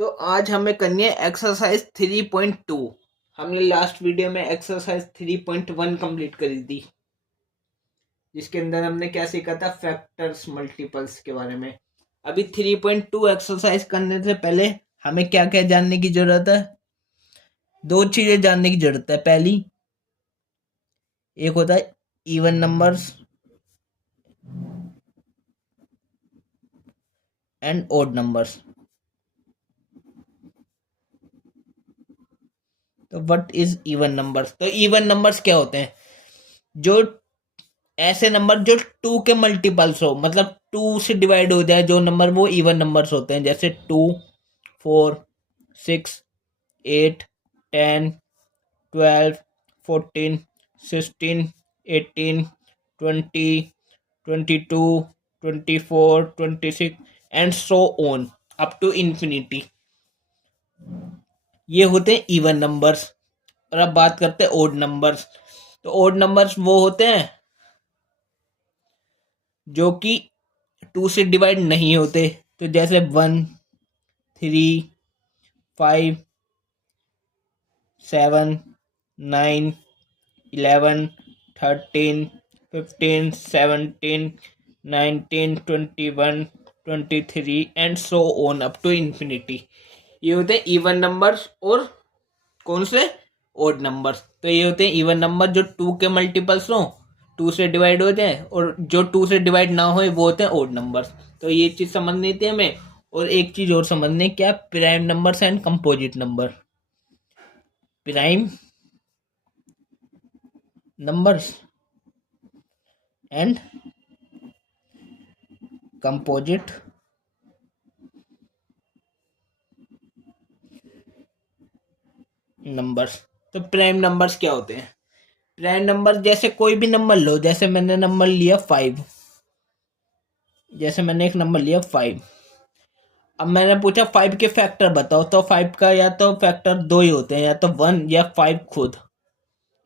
तो आज हमें करनी है एक्सरसाइज 3.2। हमने लास्ट वीडियो में एक्सरसाइज 3.1 कंप्लीट करी थी, जिसके अंदर हमने क्या सीखा था, फैक्टर्स मल्टीपल्स के बारे में। अभी 3.2 एक्सरसाइज करने से पहले हमें क्या क्या जानने की जरूरत है। दो चीजें जानने की जरूरत है। पहली, एक होता है even numbers and odd numbers. तो व्हाट इज इवन नंबर्स? तो इवन नंबर्स क्या होते हैं? जो ऐसे नंबर जो टू के मल्टीपल्स हो, मतलब टू से डिवाइड हो जाए जो नंबर, वो इवन नंबर्स होते हैं। जैसे 2, 4, 6, 8, 10, 12, 14, 16, 18, 20, 22, 24, 26 and so on up to infinity. ये होते हैं इवन नंबर्स। और अब बात करते हैं ओड नंबर्स। तो ओड नंबर्स वो होते हैं जो कि टू से डिवाइड नहीं होते। तो जैसे 1, 3, 5, 7, 9, 11, 13, 15, 17, 19, 21, 23 and so on up to infinity. ये होते हैं इवन नंबर्स। और कौन से? Odd numbers. तो ये होते हैं इवन नंबर जो टू के मल्टीपल्स हो, टू से डिवाइड हो जाए, और जो टू से डिवाइड ना हो वो होते हैं ओड नंबर्स। तो ये चीज समझनी थी हमें। और एक चीज और समझनी, क्या? Prime numbers and composite number. Prime numbers and composite numbers. तो प्राइम नंबर्स क्या होते हैं? प्राइम नंबर जैसे कोई भी नंबर लो। जैसे मैंने नंबर लिया 5। जैसे मैंने एक नंबर लिया 5। अब मैंने पूछा 5 के फैक्टर बताओ, तो 5 का या तो फैक्टर दो ही होते हैं, या तो 1 या 5 खुद।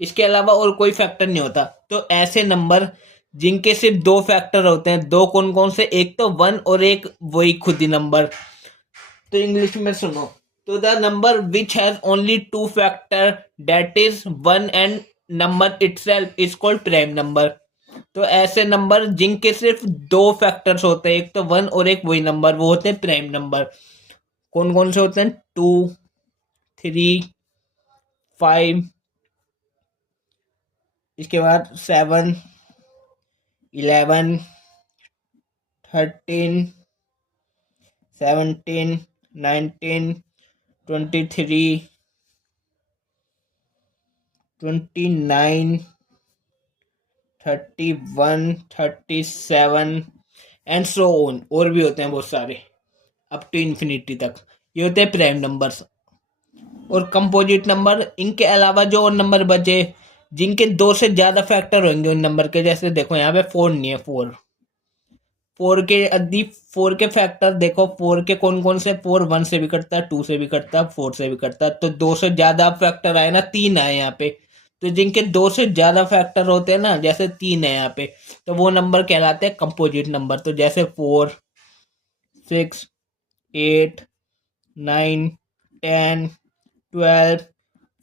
इसके अलावा और कोई फैक्टर नहीं होता। तो ऐसे नंबर जिनके सिर्फ दो फैक्टर होते हैं, दो कौन कौन से? एक तो 1 और एक वही खुद ही नंबर। तो इंग्लिश में सुनो। तो the number which has only two factor, that is 1 and number itself is called prime number. तो ऐसे नंबर जिनके सिर्फ दो फैक्टर्स होते हैं, एक तो 1 और एक वही नंबर, वो होते हैं प्राइम नंबर। कौन कौन से होते हैं? 2, 3, 5, इसके बाद 7, 11, 13, 17, 19, 23, 29, 31, 37 एंड सो ऑन। और भी होते हैं बहुत सारे, अप टू इन्फिनिटी तक। ये होते हैं प्राइम नंबर्स। और कंपोजिट नंबर, इनके अलावा जो और नंबर बचे, जिनके दो से ज्यादा फैक्टर होंगे उन नंबर के। जैसे देखो यहाँ पे 4 नहीं है, 4 के फैक्टर देखो। 4 के कौन कौन से? 4 1 से भी कटता है, 2 से भी कटता है, 4 से भी कटता है। तो दो से ज्यादा फैक्टर आए ना, 3 आए यहाँ पे। तो जिनके दो से ज्यादा फैक्टर होते हैं ना, जैसे 3 है यहाँ पे, तो वो नंबर कहलाते हैं कंपोजिट नंबर। तो जैसे 4, 6, 8, 9, 10, 12,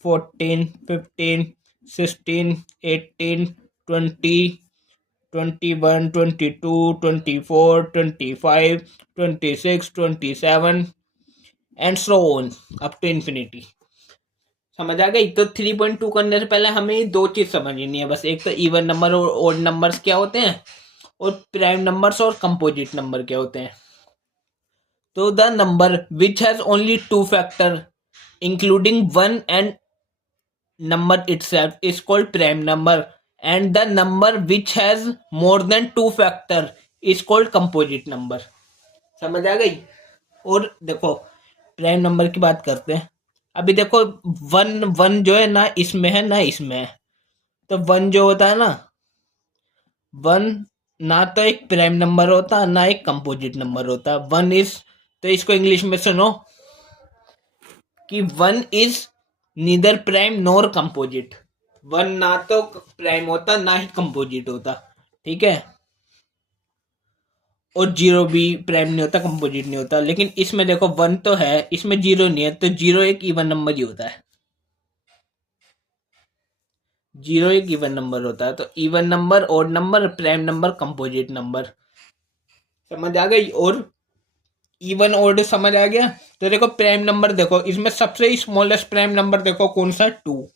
14, 15, 16, 18, 20, 21, 22, 24, 25, 26, 27 and so on up to infinity. समझ आ गई? तो 3.2 करने से पहले हमें ये दो चीज समझनी है बस। एक तो इवन नंबर और ओड नंबर्स क्या होते हैं, और प्राइम नंबर्स और कंपोजिट नंबर क्या होते हैं। तो the number which has only two factor including 1 and number itself is called prime number, and the number which has more than two factor is called composite number। समझ आ गई? और देखो, प्राइम नंबर की बात करते हैं। अभी देखो, वन वन जो है ना इसमें है ना इसमें है। तो वन जो होता है ना, वन ना तो एक प्राइम नंबर होता ना एक कंपोजिट नंबर होता। वन इज, तो इसको इंग्लिश में सुनो कि one is neither prime nor composite. One ना तो प्राइम होता ना ही कंपोजिट होता। ठीक है? और जीरो भी प्राइम नहीं होता, कंपोजिट नहीं होता। लेकिन इसमें देखो 1 तो है, इसमें जीरो नहीं है, तो जीरो एक इवन नंबर ही होता है। जीरो एक इवन नंबर होता है। तो even number, odd number, prime number, composite number, समझ आ गई। और इवन ऑड समझ आ गया। तो देखो प्राइम नंबर, देखो इसमें सबसे स्मॉलेस्ट प्राइम नंबर देखो कौन सा, 2।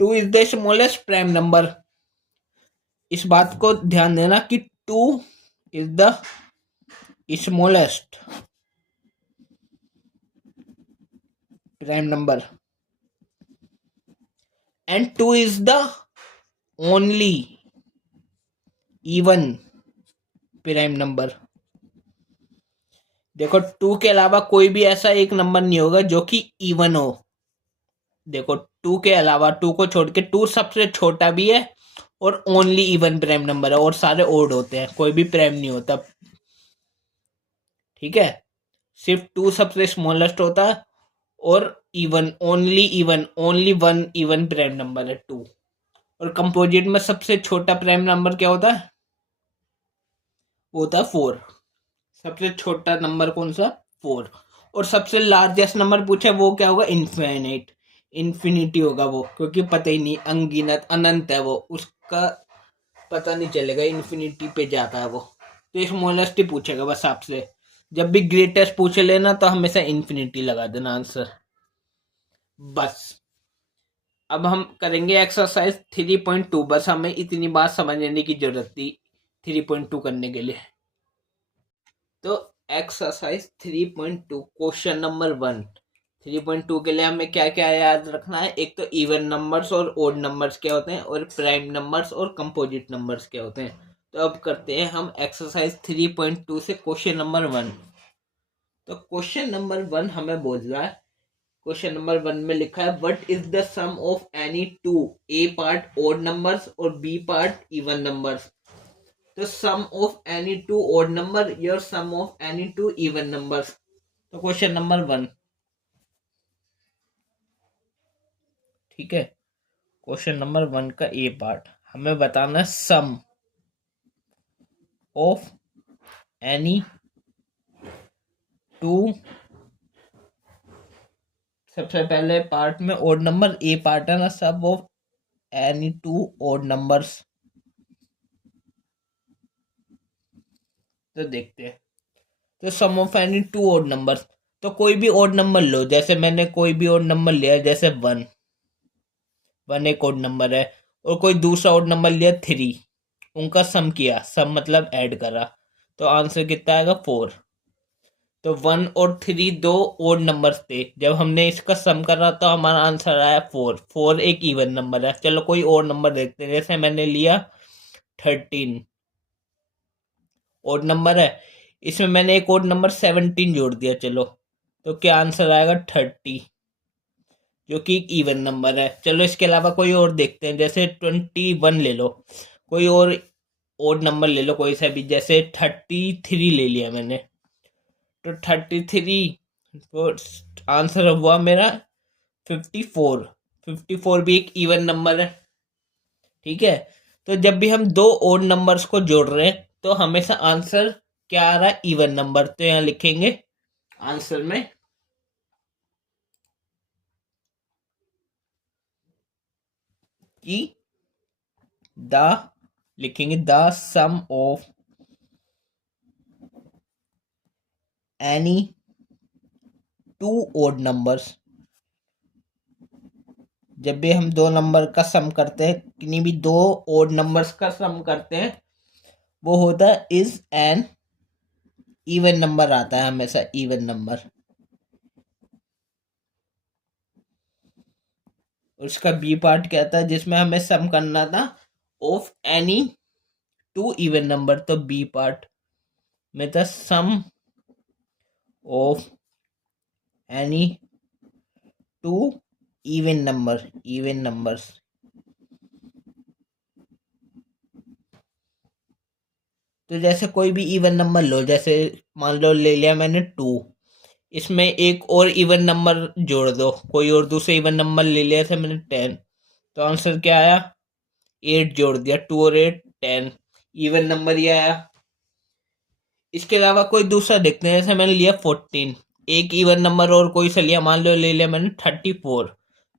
2 is the smallest prime number. इस बात को ध्यान देना कि 2 is the smallest prime number and 2 is the only even prime number. देखो 2 के अलावा कोई भी ऐसा एक नंबर नहीं होगा जो कि इवन हो। देखो 2 के अलावा, 2 को छोड़ के 2 सबसे छोटा भी है और ओनली इवन प्राइम नंबर है, और सारे ओड होते हैं, कोई भी प्राइम नहीं होता। ठीक है, सिर्फ 2 सबसे स्मॉलेस्ट होता है और even, only one even prime number है 2। और कंपोजिट में सबसे छोटा प्राइम नंबर क्या होता है, वो होता है 4। सबसे छोटा नंबर कौन सा, 4। और सबसे लार्जेस्ट नंबर पूछे वो क्या होगा, इन्फिनिट, इन्फिनिटी होगा वो, क्योंकि पता ही नहीं, अनगिनत, अनंत है वो, उसका पता नहीं चलेगा, इन्फिनिटी पे जाता है वो। तो स्मॉलेस्ट ही पूछेगा बस आपसे। जब भी ग्रेटेस्ट पूछ लेना तो हमेशा इन्फिनिटी लगा देना आंसर, बस। अब हम करेंगे एक्सरसाइज 3.2। बस हमें इतनी बात समझ लेने की जरूरत थी 3.2 करने के लिए। तो एक्सरसाइज 3.2 क्वेश्चन नंबर 1। 3.2 के लिए हमें क्या क्या याद रखना है, एक तो इवन नंबर्स और ओड नंबर्स क्या होते हैं, और प्राइम नंबर्स और कंपोजिट नंबर्स क्या होते हैं। तो अब करते हैं हम एक्सरसाइज 3.2 से क्वेश्चन नंबर 1। तो क्वेश्चन नंबर 1 हमें बोल रहा है, क्वेश्चन नंबर 1 में लिखा है what is the sum of any two A part odd numbers और बी पार्ट इवन नंबर्स। तो sum of any two odd number or sum of any two even numbers. तो क्वेश्चन नंबर 1, ठीक है, question number 1 का ए part हमें बताना, सम of any to, सबसे पहले पार्ट में ओड नंबर, ए पार्ट है ना, sum of any two odd numbers. तो देखते हैं, तो sum of any two odd numbers, तो कोई भी ओड नंबर लो, जैसे मैंने कोई भी ओड नंबर लिया, जैसे 1, 1 एक ओड नंबर है, और कोई दूसरा ओड नंबर लिया 3, उनका सम किया, सम मतलब ऐड करा, तो आंसर कितना आएगा, 4। तो 1 और 3 दो ओड नंबर्स थे, जब हमने इसका सम करा तो हमारा आंसर आया 4। 4 एक इवन नंबर है। चलो कोई और नंबर देखते हैं, जैसे मैंने लिया 13, ओड नंबर है, इसमें मैंने एक और नंबर 17 जोड़ दिया, चलो, तो क्या आंसर आएगा, 30, जो कि एक इवन नंबर है। चलो इसके अलावा कोई और देखते हैं, जैसे 21 ले लो, कोई और ओड नंबर ले लो कोई सा भी, जैसे 33 ले लिया मैंने, तो 33, तो आंसर हुआ मेरा 54। 54 भी एक इवन नंबर है, ठीक है। तो जब भी हम दो ओड नंबर्स को जोड़ रहे हैं तो हमेशा आंसर क्या आ रहा है, इवन नंबर। तो यहां लिखेंगे आंसर में कि द, लिखेंगे the sum of any two odd numbers. जब भी हम दो नंबर का सम करते हैं, किन्हीं भी दो ओड नंबर्स का सम करते हैं, वो होता है इज एन इवन नंबर, आता है हमेशा इवन नंबर। उसका बी पार्ट क्या था, जिसमें हमें सम करना था of any two even number, तो बी पार्ट में था sum of any two even number, even numbers. तो जैसे कोई भी इवन नंबर लो, जैसे मान लो ले लिया मैंने 2, इसमें एक और इवन नंबर जोड़ दो, कोई और दूसरे इवन नंबर ले लिया था मैंने 10, तो आंसर क्या आया, 8 जोड़ दिया, 2 और 8 10, इवन नंबर ही आया। इसके अलावा कोई दूसरा देखते हैं, जैसे मैंने लिया 14, एक इवन नंबर और कोई सा लिया, मान लो ले लिया मैंने 34,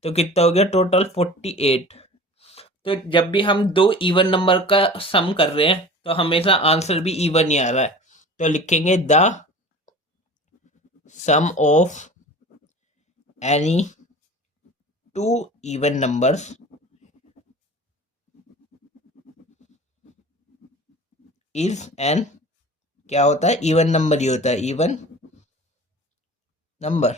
तो कितना हो गया टोटल 48। तो जब भी हम दो इवन नंबर का सम कर रहे हैं तो हमेशा आंसर भी इवन ही आ रहा है, तो लिखेंगे the sum of any two even numbers is N, क्या होता है, इवन नंबर ही होता है, इवन नंबर।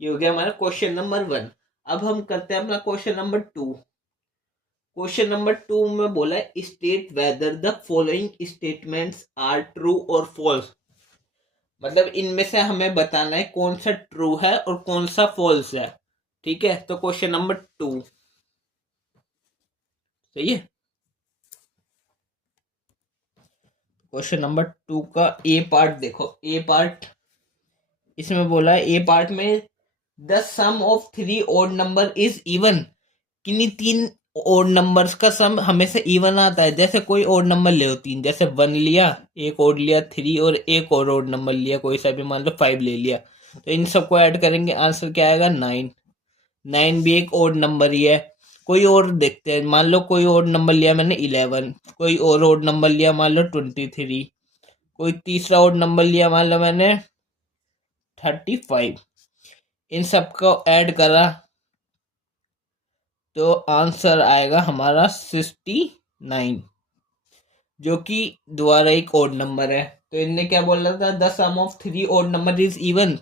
ये हो गया हमारा क्वेश्चन नंबर 1। अब हम करते हैं अपना क्वेश्चन नंबर 2। क्वेश्चन नंबर 2 में बोला है state whether the following statements are true और फॉल्स। मतलब इनमें से हमें बताना है कौन सा ट्रू है और कौन सा फॉल्स है। ठीक है, तो क्वेश्चन नंबर 2 सही है। क्वेश्चन नंबर 2 का ए पार्ट देखो। ए पार्ट इसमें बोला है, ए पार्ट में the sum of three odd number is even. किन्हीं तीन ओड नंबर्स का सम हमेशा इवन आता है। जैसे कोई ओड नंबर ले लो तीन, जैसे 1 लिया, एक ओड लिया 3 और एक और ओड नंबर लिया कोई सा भी, मान लो 5 ले लिया, तो इन सबको ऐड करेंगे, आंसर क्या आएगा 9। 9 भी एक ओड नंबर ही है। कोई और देखते हैं, मान लो कोई ओड नंबर लिया मैंने 11, कोई और ओड नंबर लिया मान लो 23, कोई तीसरा ओड नंबर लिया मान लो मैंने 35। इन सबको ऐड करा तो आंसर आएगा हमारा 69, जो कि दोबारा एक ओड नंबर है। तो इनने क्या बोला था, the sum of three odd number is even.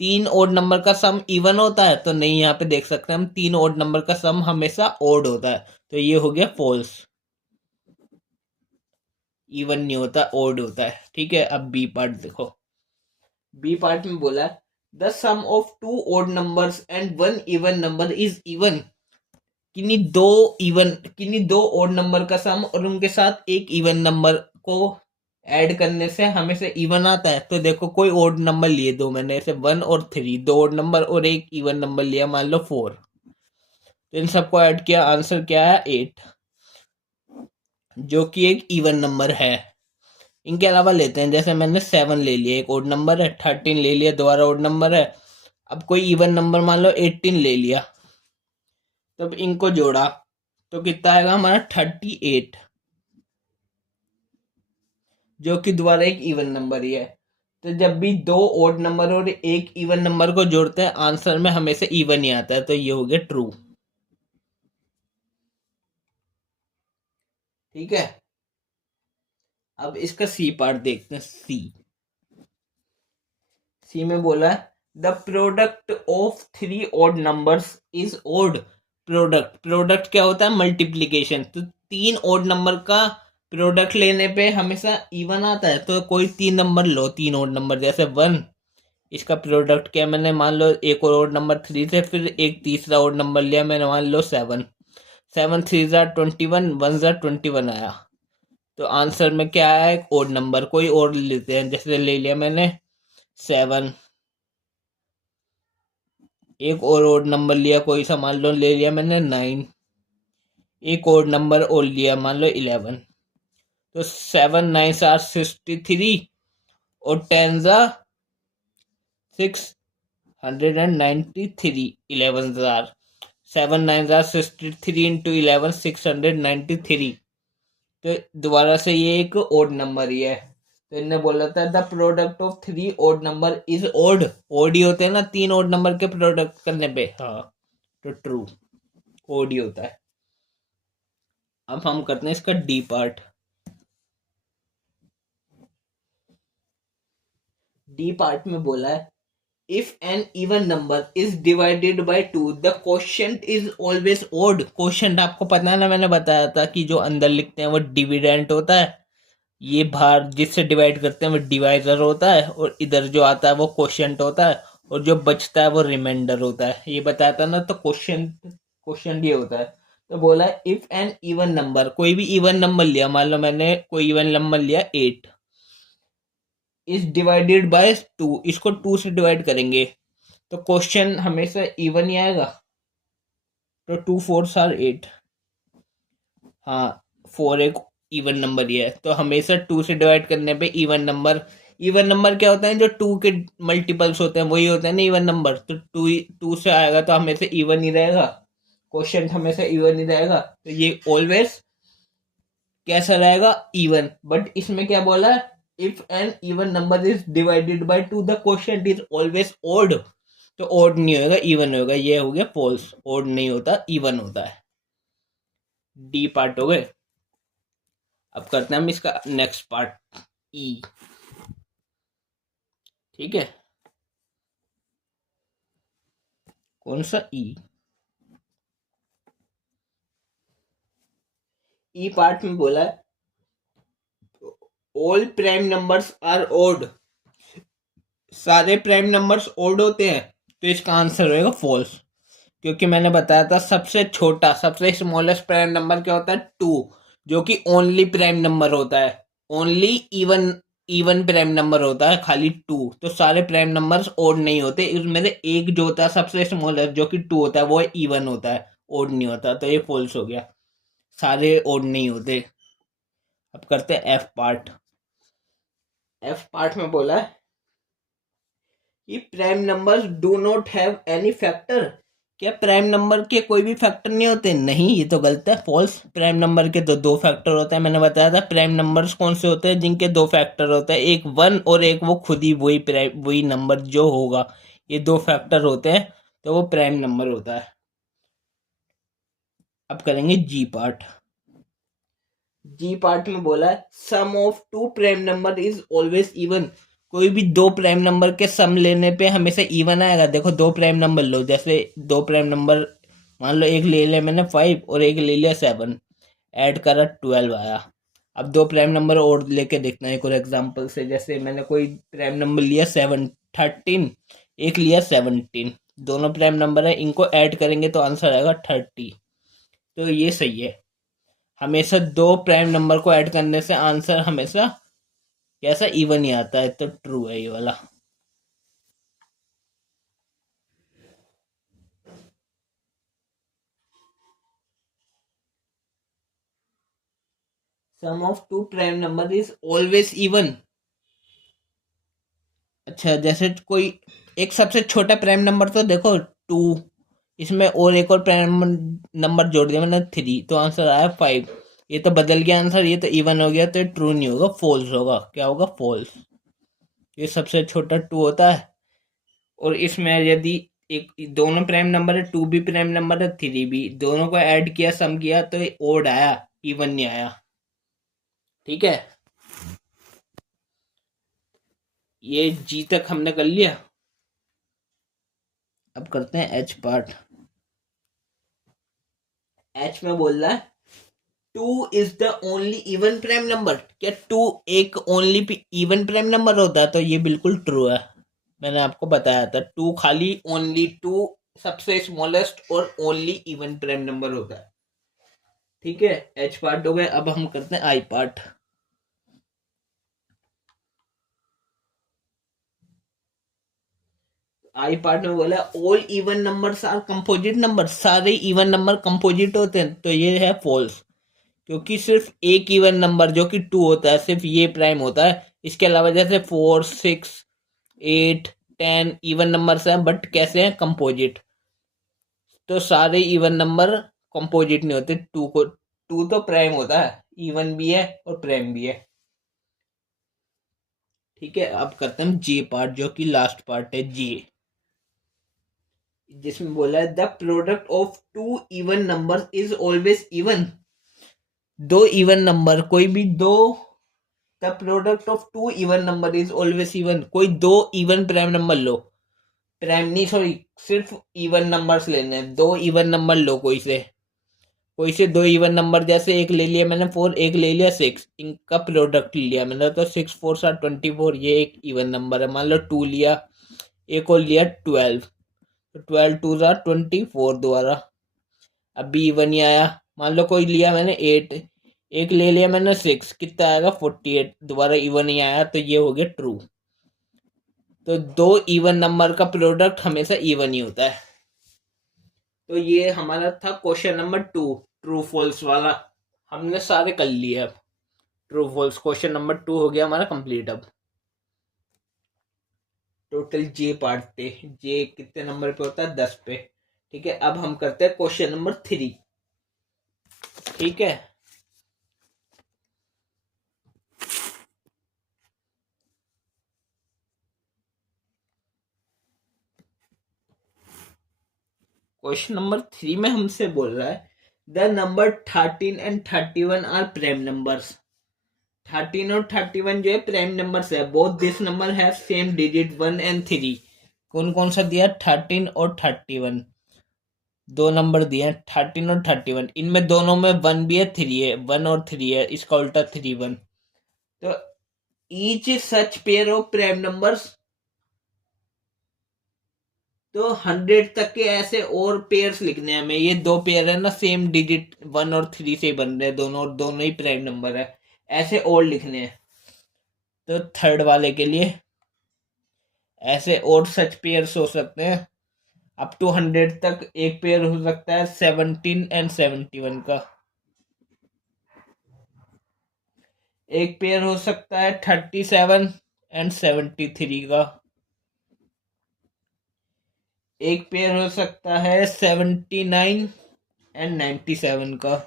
तीन ओड नंबर का सम इवन होता है, तो नहीं, यहाँ पे देख सकते हैं हम, तीन ओड नंबर का सम हमेशा ओड होता है, तो ये हो गया फॉल्स। इवन नहीं होता, ओड होता है। ठीक है, अब बी पार्ट देखो। बी पार्ट में बोला the sum of two odd numbers and one even number is even. किन्हीं दो ओड नंबर का सम और उनके साथ एक इवन नंबर को ऐड करने से हमेशा इवन आता है। तो देखो कोई ओड नंबर लिए दो मैंने, ऐसे 1 और 3, दो ओड नंबर और एक इवन नंबर लिया मान लो 4, तो इन सबको ऐड किया, आंसर क्या है 8, जो कि एक इवन नंबर है। इनके अलावा लेते हैं, जैसे मैंने 7 ले लिया, एक ओड नंबर है, 13 ले लिया, दोबारा ओड नंबर है। अब कोई इवन नंबर मान लो 18 ले लिया, तब इनको जोड़ा तो कितना आएगा हमारा 38, जो कि दोबारा एक इवन नंबर ही है। तो जब भी दो ओड नंबर और एक इवन नंबर को जोड़ते हैं, आंसर में हमेशा इवन ही आता है, तो ये हो गया ट्रू। ठीक है, अब इसका सी पार्ट देखते हैं। सी में बोला है the product of three odd numbers is odd. Product क्या होता है, मल्टीप्लीकेशन। तो तीन ओड नंबर का प्रोडक्ट लेने पे हमेशा इवन आता है। तो कोई तीन नंबर लो, तीन ओड नंबर, जैसे 1, इसका प्रोडक्ट क्या, मैंने मान लो एक और ओड नंबर 3 से फिर एक तीसरा ओड नंबर लिया मैंने मान लो 7, 7 3 ज़ा 21, 1 ज़ा 21 आया। तो आंसर में क्या आया, एक ओड नंबर कोई और लेते हैं, जैसे ले लिया मैंने 7, एक और ओड नंबर लिया कोई सा, मान लो ले लिया मैंने 9, एक ओड नंबर और लिया मान लो 11। तो 7 9 आर 63 और 10 ज़ा 693, 11 ज़ार 7 9 ज़ार 63 इंटू 11 693। तो दोबारा से ये एक ओड नंबर ही है। तो इन्हें बोला था the product of three odd number is odd. Odd ही होते हैं ना तीन ओड नंबर के प्रोडक्ट करने पे। हाँ, तो ट्रू, ओड ही होता है। अब हम करते हैं इसका डी पार्ट। डी पार्ट में बोला है if an even number is divided by 2 the quotient is always odd. Quotient आपको पता है ना, मैंने बताया था कि जो अंदर लिखते हैं वो डिविडेंट होता है, ये बाहर जिससे डिवाइड करते हैं वो डिवाइजर होता है, और इधर जो आता है वो क्वोशिएंट होता है, और जो बचता है वो रिमाइंडर होता है। ये बताया था ना, तो क्वोशिएंट ये होता है। तो बोला इफ एन इवन नंबर, कोई भी इवन नंबर लिया, मान लो मैंने कोई इवन नंबर लिया 8, इज डिवाइडेड बाय 2, इसको 2 से डिवाइड करेंगे तो क्वेश्चन हमेशा इवन ही आएगा। तो 2 4 आर 8, हाँ 4 एक इवन नंबर ही है, तो हमेशा 2 से डिवाइड करने पे इवन नंबर क्या होता है, जो 2 के मल्टीपल्स होते हैं वही होते हैं ना इवन नंबर, तो 2 से आएगा तो हमेशा इवन ही रहेगा, क्वेश्चन हमेशा इवन ही रहेगा, तो ये ऑलवेज कैसा रहेगा, इवन। बट इसमें क्या बोला है, if an even number is divided by 2 the question is always odd, तो ओड नहीं होगा इवन होगा, ये हो गया फॉल्स, ओड नहीं होता इवन होता है। डी पार्ट हो गए। अब करते हैं हम इसका नेक्स्ट पार्ट, ई। ठीक है, कौन सा ई? ई पार्ट में बोला है all prime numbers are odd, सारे प्राइम नंबर्स ओड होते हैं, तो इसका आंसर होगा फॉल्स, क्योंकि मैंने बताया था सबसे छोटा सबसे स्मॉलेस्ट प्राइम नंबर क्या होता है, 2, जो कि ओनली प्राइम नंबर होता है, only even even prime number होता है खाली 2, तो सारे प्राइम नंबर्स ओड नहीं होते, इसमें से एक जो होता है सबसे स्मॉलेस्ट जो कि 2 होता है वो इवन होता है, ओड नहीं होता, तो ये फॉल्स हो गया, सारे ओड नहीं होते। अब करते हैं एफ पार्ट। एफ पार्ट में बोला है कि prime numbers do not have any factor, क्या प्राइम नंबर के कोई भी फैक्टर नहीं होते? नहीं, ये तो गलत है, फॉल्स। प्राइम नंबर के तो 2 फैक्टर होते हैं, मैंने बताया था प्राइम नंबर्स कौन से होते हैं, जिनके 2 फैक्टर होते हैं, एक 1 और एक वो खुद ही वही नंबर जो होगा, ये 2 फैक्टर होते हैं, तो वो प्राइम नंबर होता है। अब करेंगे जी पार्ट। जी पार्ट में बोला है sum of 2 prime number is always even, कोई भी 2 प्राइम नंबर के सम लेने पे हमेशा इवन आएगा। देखो 2 प्राइम नंबर लो, जैसे 2 प्राइम नंबर मान लो, एक ले लिया मैंने 5 और एक ले लिया 7, ऐड करा 12 आया। अब 2 प्राइम नंबर और लेके देखना है एक और एग्जांपल से, जैसे मैंने कोई प्राइम नंबर लिया 13, एक लिया 17, दोनों प्राइम नंबर है, इनको ऐड करेंगे तो आंसर आएगा 30, तो ये सही है। हमेशा 2 प्राइम नंबर को ऐड करने से आंसर हमेशा कैसा, इवन ही आता है, तो ट्रू है ये वाला। Sum of 2 prime number is always even. अच्छा, जैसे कोई एक सबसे छोटा प्राइम नंबर तो देखो 2, इसमें और एक और प्राइम नंबर जोड़ दिया मैंने 3, तो आंसर आया 5, ये तो बदल गया आंसर, ये तो इवन हो गया, तो ट्रू नहीं होगा, फॉल्स होगा। क्या होगा? फॉल्स। ये सबसे छोटा 2 होता है, और इसमें यदि एक दोनों प्राइम नंबर है, 2 भी प्राइम नंबर है 3 भी, दोनों को ऐड किया सम किया तो ओड आया, इवन नहीं आया। ठीक है, ये जी तक हमने कर लिया। अब करते हैं एच पार्ट। एच में बोल रहा है 2 is the only even prime number, क्या 2 एक ओनली इवन प्राइम नंबर होता है? तो ये बिल्कुल ट्रू है, मैंने आपको बताया था 2 खाली ओनली 2 सबसे स्मॉलेस्ट और ओनली इवन प्राइम नंबर होता है। ठीक है, एच पार्ट हो गए। अब हम करते हैं आई पार्ट। आई पार्ट में बोला all even numbers are composite number, सारे इवन नंबर कंपोजिट होते हैं, तो ये है फॉल्स, क्योंकि सिर्फ एक इवन नंबर जो कि 2 होता है, सिर्फ ये प्राइम होता है, इसके अलावा जैसे 4, 6, 8, 10 इवन नंबर्स हैं, बट कैसे हैं? कंपोजिट, तो सारे इवन नंबर कंपोजिट नहीं होते, 2 तो प्राइम होता है, इवन भी है और प्राइम भी है। ठीक है, अब करते हैं जे पार्ट, जो कि लास्ट पार्ट है, जे, जिसमें बोला है the product of 2 even number is always even, 2 even number कोई भी 2, the product of 2 even number is always even, कोई 2 इवन प्राइम नंबर लो, प्राइम नहीं सॉरी, सिर्फ इवन नंबर्स लेने हैं, 2 इवन नंबर लो, कोई से 2 इवन नंबर, जैसे एक ले लिया मैंने 4, एक ले लिया 6, इनका प्रोडक्ट लिया मैंने, तो 6 4 24, ये एक इवन नंबर है। मान लो 2 लिया, एक और लिया 12, तो 12 2 24 दोबारा, अब भी इवन ही आया। मान लो कोई लिया मैंने 8, एक ले लिया मैंने 6, कितना आएगा? 48, दोबारा इवन ही आया, तो ये हो गया ट्रू। तो 2 इवन नंबर का प्रोडक्ट हमेशा इवन ही होता है। तो ये हमारा था क्वेश्चन नंबर 2, ट्रू फॉल्स वाला, हमने सारे कर लिए अब। True false. क्वेश्चन नंबर 2 हो गया हमारा कंप्लीट। अब टोटल जे पार्ट थे। जे कितने नंबर पे होता है? 10 पे। ठीक है, अब हम करते हैं क्वेश्चन नंबर 3। ठीक है, क्वेश्चन नंबर 3 में हमसे बोल रहा है the number 13 and 31 are prime numbers. 13 और 31 जो है प्राइम नंबर्स है। Both this number have same digit 1 and 3। कौन कौन सा दिया? 13 और 31। दो नंबर दिए हैं 13 और 31। इनमें दोनों में 1 भी है, 3 है। 1 और 3 है, इसका उल्टा 3 1। तो each such pair of prime numbers, तो 100 तक के ऐसे और पेयर्स लिखने हैं हमें। ये दो पेयर है ना, सेम डिजिट 1 और 3 से बन रहे हैं दोनों, और दोनों ही प्राइम नंबर है। ऐसे और लिखने हैं। तो थर्ड वाले के लिए ऐसे और सच पेयर्स हो सकते हैं अप टू 100 तक। एक पेयर हो सकता है 17 एंड 71 का। एक पेयर हो सकता है 37 एंड 73 का। एक पेयर हो सकता है 79 एंड 97 का।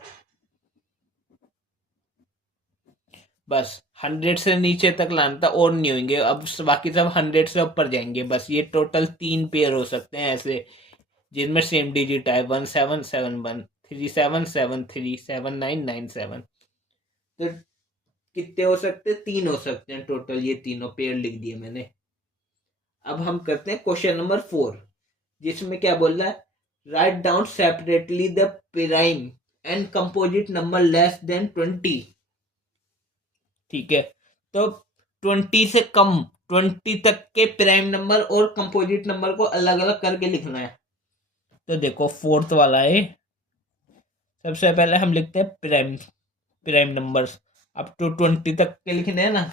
बस 100 से नीचे तक लाना था, और नहीं होंगे अब। बाकी सब 100 से ऊपर जाएंगे। बस ये टोटल 3 पेयर हो सकते हैं ऐसे, जिनमें सेम डिजिट है 1771, 3773, 7997। तो कितने हो सकते हैं? 3 हो सकते हैं टोटल। ये तीनों पेयर लिख दिए मैंने। अब हम करते हैं क्वेश्चन नंबर 4, जिसमें क्या बोल रहा है write down separately the prime and composite number less then 20। ठीक है, तो 20 से कम, 20 तक के प्राइम नंबर और कंपोजिट नंबर को अलग अलग करके लिखना है। तो देखो फोर्थ वाला है। सबसे पहले हम लिखते हैं prime prime numbers up to 20 तक के लिखने हैं ना।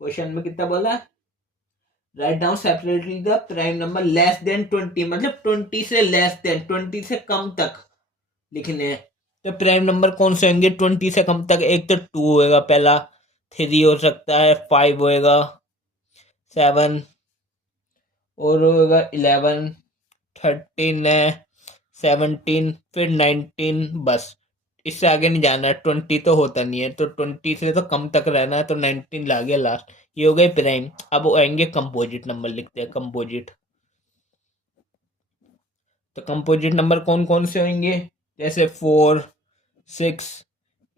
क्वेश्चन में कितना बोला? Write down separately the prime number less then 20, मतलब 20 से लेस देन, 20 से कम तक लिखने हैं। तो प्राइम नंबर कौन से होंगे 20 से कम तक? एक तो 2 होएगा पहला, 3 हो सकता है, 5 होएगा, 7 और होगा, 11, 13 है, 17, फिर 19। बस इससे आगे नहीं जाना है। 20 तो होता नहीं है, तो 20 से तो कम तक रहना है, तो 19 ला गया लास्ट। ये हो गए प्राइम। अब आएंगे कंपोजिट नंबर, लिखते हैं कंपोजिट। तो कंपोजिट नंबर कौन कौन से होंगे? जैसे 4, 6,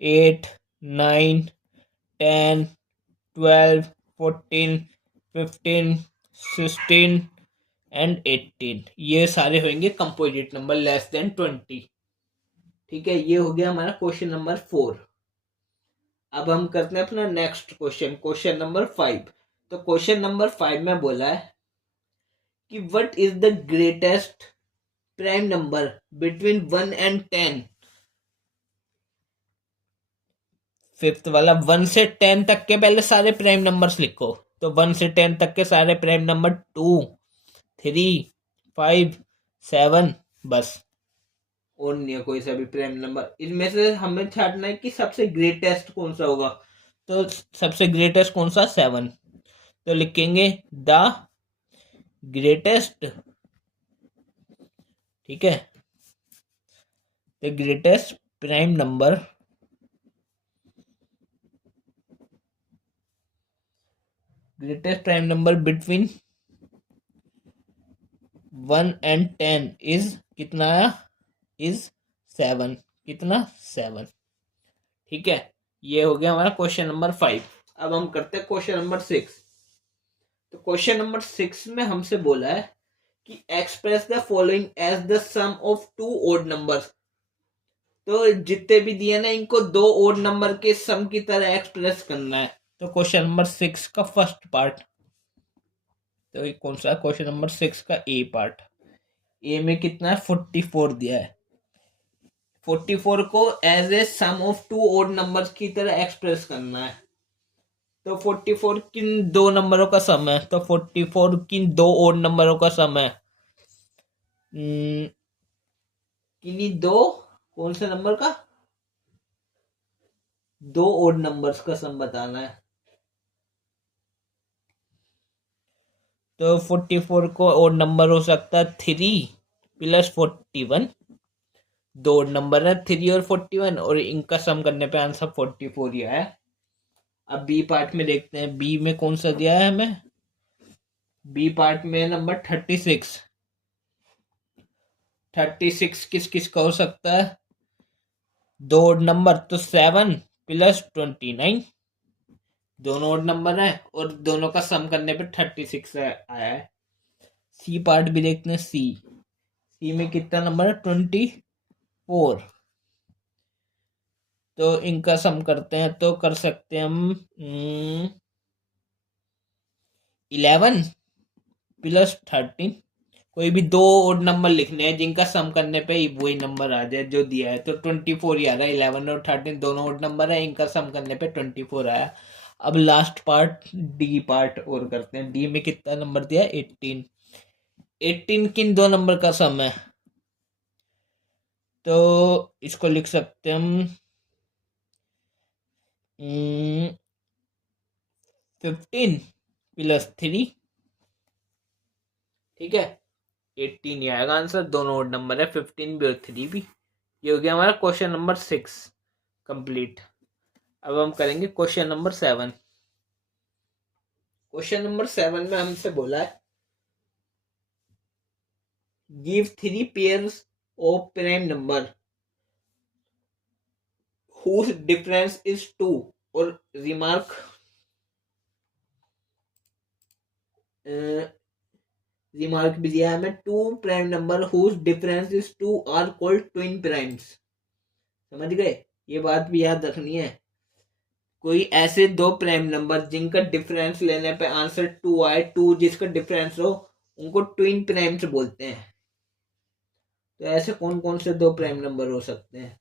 8, 9, 10, 12, 14, 15, 16 एंड 18। ये सारे होंगे कंपोजिट नंबर लेस देन 20। ठीक है, ये हो गया हमारा क्वेश्चन नंबर 4। अब हम करते हैं अपना नेक्स्ट क्वेश्चन, क्वेश्चन नंबर 5। तो क्वेश्चन नंबर 5 में बोला है कि what is the greatest prime number between 1 and 10। Fifth वाला 1 से 10 तक के पहले सारे प्राइम नंबर्स लिखो। तो 1 से 10 तक के सारे प्राइम नंबर 2, 3, 5, 7। बस और नहीं है कोई सा भी प्राइम नंबर। इनमें से हमें छांटना है कि सबसे ग्रेटेस्ट कौन सा होगा। तो सबसे ग्रेटेस्ट कौन सा? 7। तो लिखेंगे द ग्रेटेस्ट। ठीक है, the greatest prime number between 1 and 10 is कितना? इज 7। कितना? 7। ठीक है, ये हो गया हमारा क्वेश्चन नंबर 5। अब हम करते हैं क्वेश्चन नंबर 6। तो क्वेश्चन नंबर 6 में हमसे बोला है कि express the following as the sum of two odd numbers. तो जितने भी दिए ना, इनको दो ओड नंबर के सम की तरह एक्सप्रेस करना है। तो क्वेश्चन नंबर 6 का फर्स्ट पार्ट, तो ये कौन सा? क्वेश्चन नंबर 6 का ए पार्ट। ए में कितना है? 44 दिया है। 44 को as a sum of two odd numbers की तरह एक्सप्रेस करना है। तो 44 किन दो नंबरों का सम है? तो 44 किन दो ओड नंबरों का सम है? किन्हीं दो कौन से नंबर का? दो ओड नंबर्स का सम बताना है। तो 44 को ओड नंबर हो सकता है 3 प्लस 41। दो ओड नंबर है 3 और 41, और इनका सम करने पे आंसर 44 ही आया। अब बी पार्ट में देखते हैं, बी में कौन सा दिया है हमें। बी पार्ट में नंबर 36। 36 किस किस का हो सकता है। दो ओड नंबर तो 7 प्लस 29, दोनों ओड नंबर है और दोनों का सम करने पे 36 आया है। सी पार्ट भी देखते हैं। सी में कितना नंबर है 24। तो इनका सम करते हैं तो कर सकते हैं हम 11 प्लस 13। कोई भी दो ओड नंबर लिखने हैं जिनका सम करने पे ही वही नंबर आ जाए जो दिया है। तो 24 ही आ रहा है। 11 और 13 दोनों ओड नंबर है, इनका सम करने पे 24 आया। अब लास्ट पार्ट डी पार्ट और करते हैं। डी में कितना नंबर दिया है 18। 18 किन दो नंबर का सम है। तो इसको लिख सकते हैं हम 15 प्लस 3। ठीक है, 18 ही आएगा आंसर। दोनों ओड नंबर है, 15 भी और 3 भी। ये हो गया हमारा क्वेश्चन नंबर 6 कंप्लीट। अब हम करेंगे क्वेश्चन नंबर 7। क्वेश्चन नंबर 7 में हमसे बोला है give 3 pairs of prime number whose difference is 2, और रिमार्क रिमार्क भी दिया है हमें। 2 prime number whose difference is 2 are called twin primes। समझ गए, ये बात भी याद रखनी है। कोई ऐसे दो प्राइम नंबर जिनका डिफरेंस लेने पे आंसर 2 आए, 2 जिसका डिफरेंस हो, उनको ट्विन प्राइम्स बोलते हैं। तो ऐसे कौन कौन से दो प्राइम नंबर हो सकते हैं।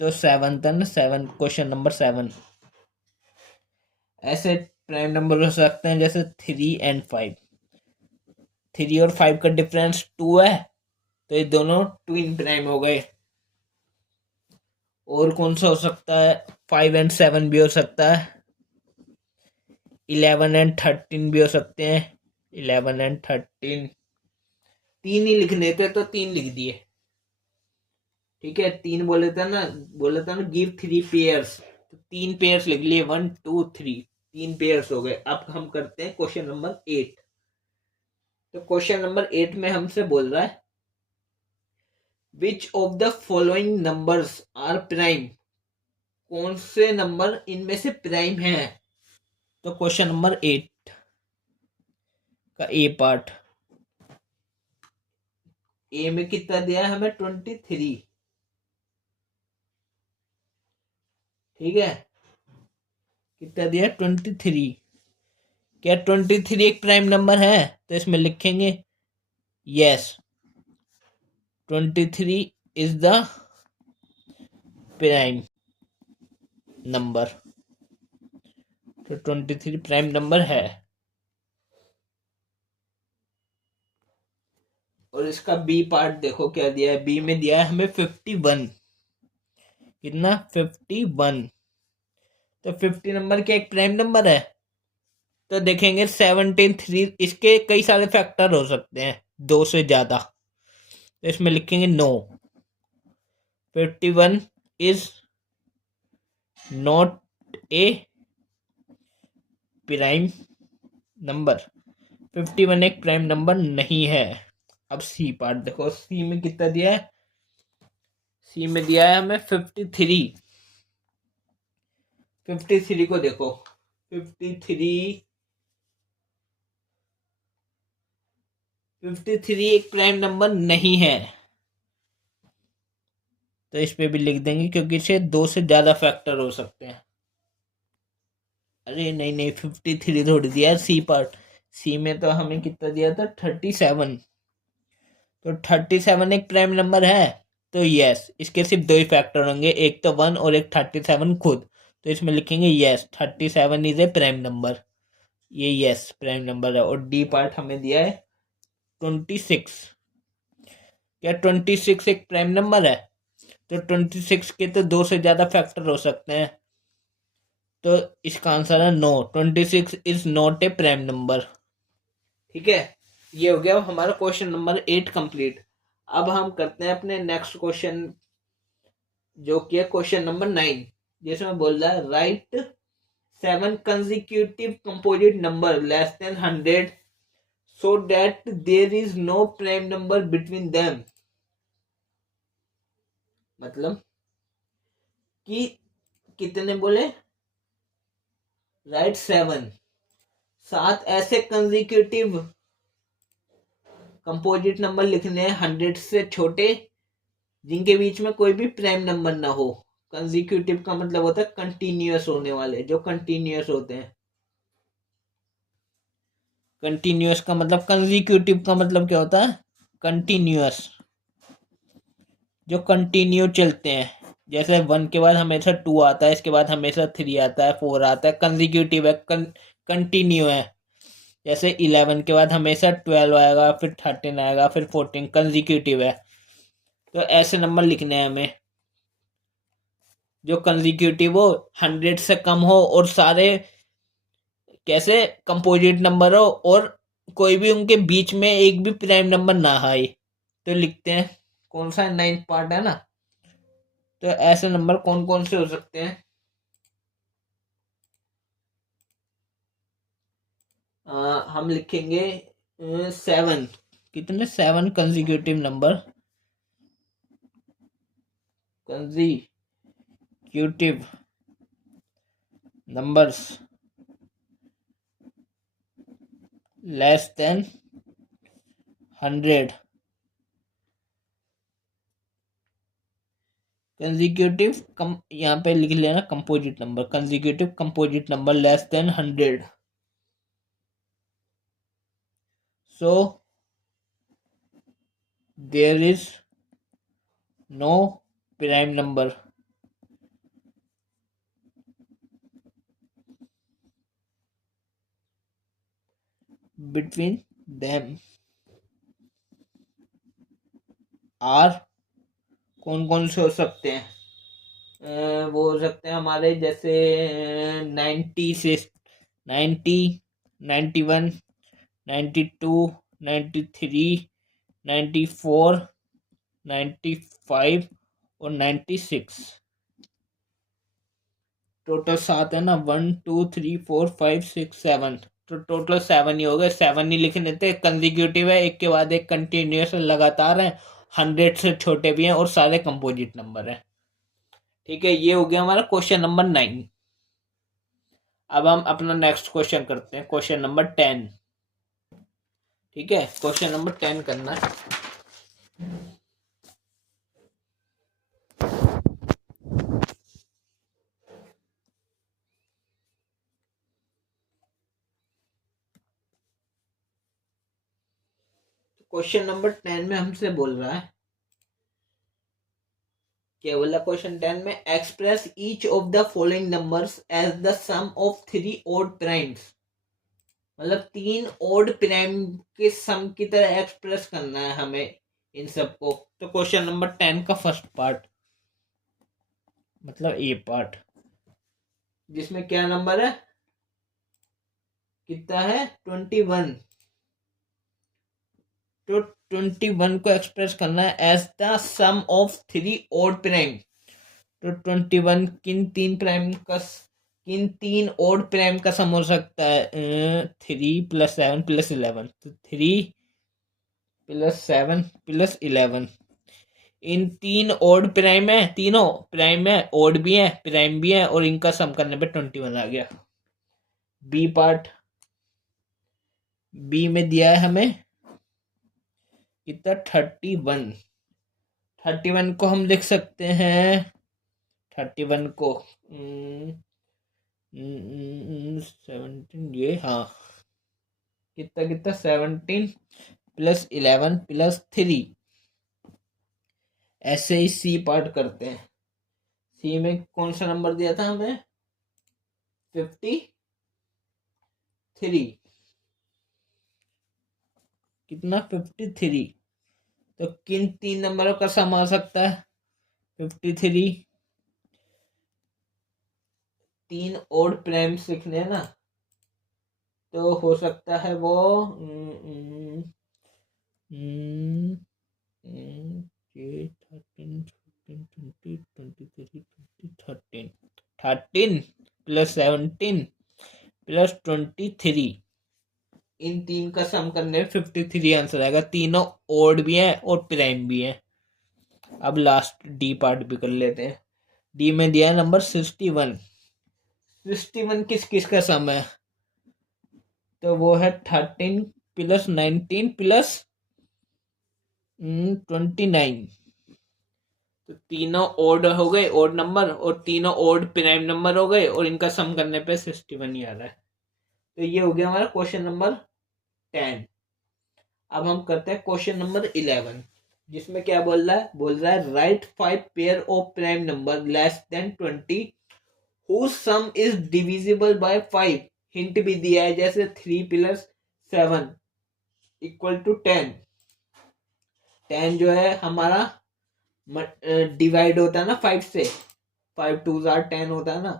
तो 7 क्वेश्चन नंबर 7, ऐसे प्राइम नंबर हो सकते हैं जैसे 3 एंड 5। 3 और 5 का डिफरेंस 2 है, तो ये दोनों ट्विन प्राइम हो गए। और कौन सा हो सकता है। 5 एंड 7 भी हो सकता है। 11 एंड 13 भी हो सकते हैं। 11 एंड 13 तीन ही लिखने थे तो 3 लिख दिए। ठीक है, 3 बोले था ना गिव 3 पेयर्स, तो 3 पेयर्स लिख लिए। 1 2 3, 3 पेयर्स हो गए। अब हम करते हैं क्वेश्चन नंबर 8। तो क्वेश्चन नंबर 8 में हमसे बोल रहा है which of the following numbers are prime. कौन से नंबर इनमें से प्राइम है। तो क्वेश्चन नंबर 8 का ए पार्ट। ए में कितना दिया है हमें 23। ठीक है, कितना दिया 23। क्या 23 एक प्राइम नंबर है। तो इसमें लिखेंगे yes 23 is the prime number. तो 23 प्राइम नंबर है। और इसका बी पार्ट देखो क्या दिया है। बी में दिया है हमें 51। कितना 51। तो 50 नंबर क्या एक प्राइम नंबर है। तो देखेंगे 73, इसके कई सारे फैक्टर हो सकते हैं, 2 से ज्यादा। तो इसमें लिखेंगे no 51 is not a prime number. 51 एक प्राइम नंबर नहीं है। अब सी पार्ट देखो। सी में कितना दिया है। सी में दिया है हमें 53। 53 को देखो 53 एक प्राइम नंबर नहीं है। तो इस पे भी लिख देंगे क्योंकि इसे 2 से ज्यादा फैक्टर हो सकते हैं। अरे नहीं नहीं 53 थोड़ी दिया है सी पार्ट। सी में तो हमें कितना दिया था 37। तो 37 एक प्राइम नंबर है। तो यस इसके सिर्फ 2 ही फैक्टर होंगे, एक तो 1 और एक 37 खुद। तो इसमें लिखेंगे yes 37 is a prime number. ये यस प्राइम नंबर है। और डी पार्ट हमें दिया है 26। क्या 26 एक प्राइम नंबर है। तो 26 के तो 2 से ज़्यादा फैक्टर हो सकते हैं। तो इसका आंसर है no, 26 is not a prime number. ठीक है, ये हो गया हमारा क्वेश्चन नंबर 8 कंप्लीट। अब हम करते हैं अपने नेक्स्ट क्वेश्चन, जो कि है क्वेश्चन नंबर 9, जिसमें बोल रहा है right 7 consecutive composite number less than 100 so that there is no prime number between them। मतलब कि कितने बोले, राइट 7 ऐसे कंसेक्यूटिव कंपोजिट नंबर लिखने हैं 100 से छोटे, जिनके बीच में कोई भी प्राइम नंबर ना हो। कंसेक्यूटिव का मतलब होता है कंटिन्यूअस होने वाले, जो कंटिन्यूअस होते हैं। कंटिन्यूअस का मतलब, कंसेक्यूटिव का मतलब क्या होता है, कंटिन्यूअस, जो कंटिन्यू चलते हैं। जैसे 1 के बाद हमेशा 2 आता है, इसके बाद हमेशा 3 आता है, 4 आता है, कंसेक्यूटिव है, कंटिन्यू है। जैसे 11 के बाद हमेशा 12 आएगा, फिर 13 आएगा, फिर 14, कंसेक्यूटिव है। तो ऐसे नंबर लिखने हैं हमें जो कंसेक्यूटिव हो, 100 से कम हो, और सारे कैसे कंपोजिट नंबर हो, और कोई भी उनके बीच में एक भी प्राइम नंबर ना आए। तो लिखते हैं, कौन सा 9th पार्ट है ना। तो ऐसे नंबर कौन कौन से हो सकते हैं। हम लिखेंगे 7, कितने 7 consecutive number, consecutive numbers less than 100 consecutive यहाँ पे लिख लेना composite number, consecutive composite number less than 100। So there is no prime number between them. आर कौन कौन से हो सकते हैं, वो हो सकते हैं हमारे, जैसे 90 से 90, 91, 92, 93, 94, 95 और 96। टोटल 7 है ना, 1 2 3 4 5 6 7। तो टोटल 7 ही हो गए, 7 ही लिखने थे। कंसेक्यूटिव है, एक के बाद एक कंटिन्यूस लगातार है, 100 से छोटे भी हैं, और सारे कंपोजिट नंबर हैं। ठीक है, ये हो गया हमारा क्वेश्चन नंबर 9। अब हम अपना नेक्स्ट क्वेश्चन करते हैं, क्वेश्चन नंबर 10। ठीक है, क्वेश्चन नंबर 10 करना है। क्वेश्चन नंबर 10 में हमसे बोल रहा है, क्या बोला क्वेश्चन 10 में, express each of the following numbers as the sum of 3 odd primes. मतलब 3 ओड प्राइम के सम की तरह एक्सप्रेस करना है हमें इन सबको। तो क्वेश्चन नंबर 10 का फर्स्ट पार्ट, मतलब ए पार्ट, जिसमें क्या नंबर है, कितना है, 21। तो 21 को एक्सप्रेस करना है as the sum of 3 odd prime. तो 21 किन तीन ओड प्राइम का सम हो सकता है, 3 + 7 + 11। तो 3 + 7 + 11, इन 3 ओड प्राइम है, तीनों प्राइम है, ओड भी है, प्राइम भी है, और इनका सम करने पे 21 आ गया। बी पार्ट, बी में दिया है हमें कितना, 31। 31 को हम लिख सकते हैं, 31 को 17, ये हाँ, कितना कितना, 17 + 11 + 3। ऐसे ही सी पार्ट करते हैं। सी में कौन सा नंबर दिया था हमें, 53। कितना, 53। तो किन 3 नंबरों का सम आ सकता है, 53 3 ओड प्राइम्स लिखने हैं ना, तो हो सकता है वो 13 प्लस 17 प्लस 23, इन तीन का सम करने में 53 आंसर आएगा। तीनों ओड भी हैं और प्राइम भी हैं। अब लास्ट डी पार्ट भी कर लेते हैं। डी में दिया है नंबर 61। 61 किस किस का सम है? तो वो है 13 प्लस 19 प्लस 29। तो तीनों ओड हो गए, ओड नंबर, और तीनों ओड प्राइम नंबर हो गए, और इनका सम करने पे 61 ही आ रहा है। तो ये हो गया हमारा क्वेश्चन नंबर 10। अब हम करते हैं क्वेश्चन नंबर 11, जिसमें क्या बोल रहा है right 5 pair of prime number less then 20 whose sum is divisible by 5। Hint भी दिया है, जैसे 3 प्लस 7 इक्वल टू 10। 10 जो है हमारा डिवाइड होता है ना 5 से, 5 2 10 होता है ना,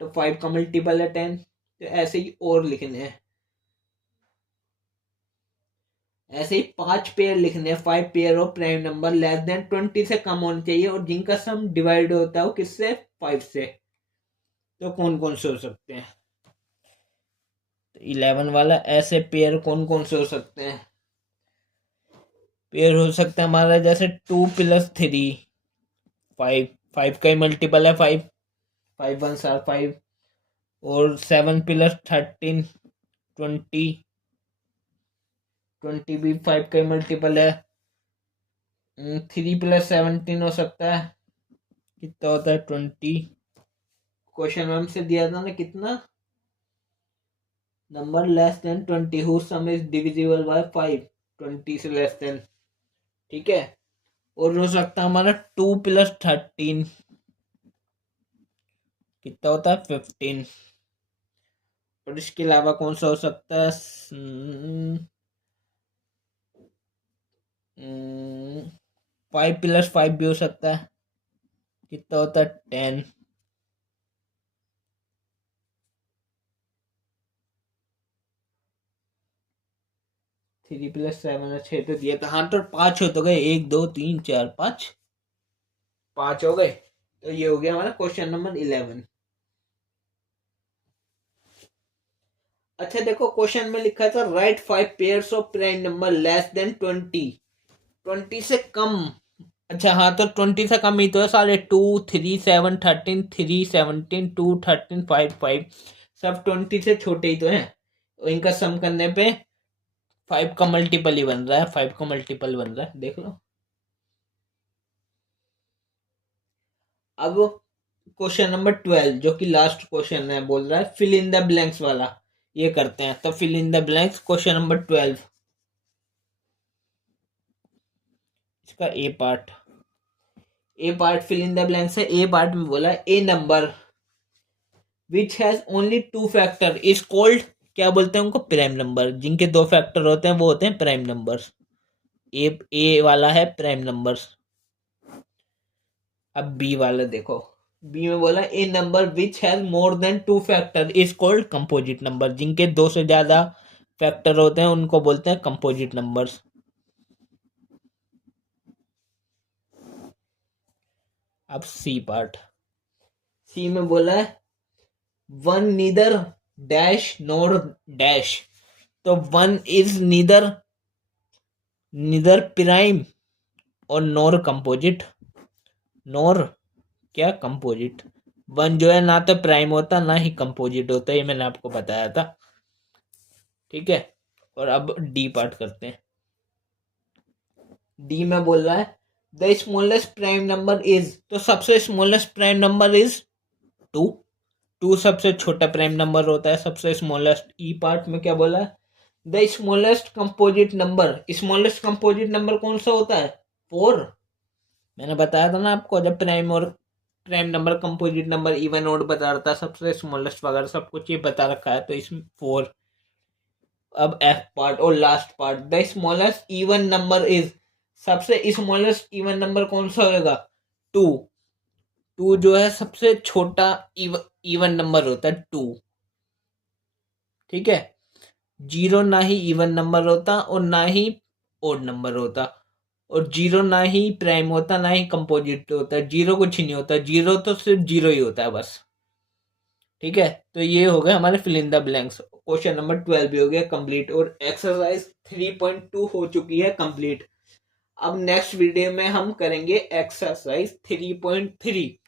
तो 5 का मल्टीपल है 10। तो ऐसे ही और लिखने हैं, ऐसे ही 5 पेयर लिखने हैं। 5 pair of prime number less then 20 से कम होना चाहिए, और जिनका सम डिवाइड होता हो किससे? 5 से। तो कौन कौन से हो सकते हैं? तो 11 वाला ऐसे पेयर कौन कौन से हो सकते हैं? पेयर हो सकता है हमारा जैसे 2 प्लस 3 5, 5 का ही मल्टीपल है 5, 5 1 आर 5, और 7 प्लस 13 20, 20 भी 5 का ही मल्टीपल है। 3 प्लस 17 हो सकता है, कितना होता है 20। क्वेश्चन में हमसे दिया था ना कितना, number less then 20 whose sum is divisible by 5, 20 से लेस देन, ठीक है। और हो सकता है हमारा 2 प्लस 13, कितना होता है 15। और इसके अलावा कौन सा हो सकता है? 5 प्लस 5 भी हो सकता है, कितना होता है 10। 3 प्लस 7 6 तो दिया था, हाँ तो 5 हो तो गए, 1 2 3 4 5, 5 हो गए। तो ये हो गया हमारा क्वेश्चन नंबर 11। अच्छा देखो, क्वेश्चन में लिखा था right 5 pairs of prime number less then 20, 20 से कम। अच्छा हाँ, तो 20 से कम ही तो है सारे, 2 3 7 13 3 17 2 13 5 5, सब 20 से छोटे ही तो हैं। और इनका सम करने पे 5 का मल्टीपल ही बन रहा है, 5 का मल्टीपल बन रहा है, देख लो। अब क्वेश्चन नंबर 12 जो कि लास्ट क्वेश्चन है, बोल रहा है फिल इन द ब्लैंक्स वाला, ये करते हैं। तो fill in the blanks question number 12, इसका A part fill in the blanks है। ए पार्ट में बोला A number which has only 2 factor is called, क्या बोलते हैं उनको? Prime number. जिनके 2 फैक्टर होते हैं वो होते हैं प्राइम नंबर्स। ए वाला है प्राइम नंबर्स। अब बी वाला देखो, बी में बोला A number which has more than 2 factor is called composite number. जिनके 2 से ज्यादा फैक्टर होते हैं उनको बोलते हैं कंपोजिट नंबर्स। अब सी पार्ट, सी में बोला है वन नीदर डैश नोर डैश। तो वन इज नीदर प्राइम और नोर कंपोजिट। नोर क्या? कंपोजिट। वन जो है ना तो प्राइम होता ना ही कंपोजिट होता, ये मैंने आपको बताया था, ठीक है। और अब डी पार्ट करते हैं। डी में बोल रहा है the smallest prime number is, तो सबसे स्मॉलेस्ट प्राइम नंबर इज 2। 2 सबसे छोटा प्राइम नंबर होता है, सबसे स्मॉलेस्ट। ई पार्ट में क्या बोला है? The smallest composite number, smallest composite number कौन सा होता है? 4। मैंने बताया था ना आपको, जब प्राइम और prime number composite number even odd बता रहा था, सबसे स्मॉलेस्ट वगैरह सब कुछ ये बता रखा है, तो इसमें 4। अब एफ पार्ट और last part, the smallest even number is, सबसे स्मॉलेस्ट इवन नंबर कौन सा होगा? 2। टू जो है सबसे छोटा इवन नंबर होता है, टू। ठीक है। जीरो ना ही इवन नंबर होता और ना ही ओड नंबर होता, और जीरो ना ही प्राइम होता ना ही कंपोजिट होता। जीरो कुछ ही नहीं होता, जीरो तो सिर्फ जीरो ही होता है बस। ठीक है। तो ये हो गए हमारे fill in the blanks. Question number 12 भी हो गया कंप्लीट, और एक्सरसाइज 3.2 हो चुकी है कंप्लीट। अब नेक्स्ट वीडियो में हम करेंगे एक्सरसाइज 3.3।